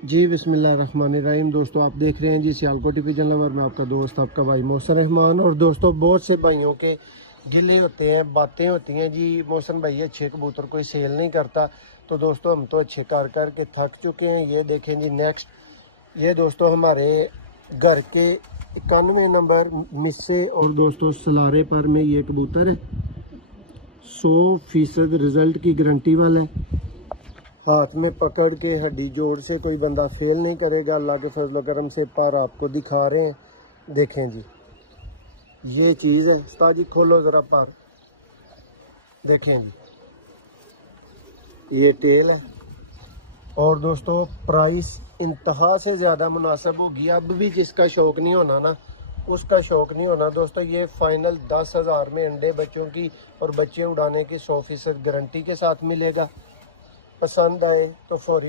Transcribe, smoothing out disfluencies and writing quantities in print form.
जी बिस्मिल्लाहिर्रहमानिर्रहीम। दोस्तों आप देख रहे हैं जी सियालकोट टीवी चैनल पर, मैं आपका दोस्त आपका भाई मोहसिन रहमान। और दोस्तों बहुत से भाइयों के गिले होते हैं, बातें होती हैं जी मोहसिन भाई अच्छे कबूतर कोई सेल नहीं करता। तो दोस्तों हम तो अच्छे कर के थक चुके हैं। ये देखें जी नेक्स्ट, ये दोस्तों हमारे घर के 91 नंबर मिस्से और दोस्तों सलारे पर में ये कबूतर है, 100% रिज़ल्ट की गारंटी वाला है। हाथ में पकड़ के हड्डी जोड़ से कोई बंदा फेल नहीं करेगा, अल्लाह के फजल करम से। पर आपको दिखा रहे हैं, देखें जी ये चीज़ है। उस्ताद जी खोलो ज़रा पर, देखें जी ये टेल है। और दोस्तों प्राइस इंतहा से ज़्यादा मुनासिब होगी। अब भी जिसका शौक़ नहीं होना ना, उसका शौक़ नहीं होना दोस्तों। ये फाइनल 10,000 में अंडे बच्चों की और बच्चे उड़ाने की 100% गारंटी के साथ मिलेगा। पसंद आए तो फौरी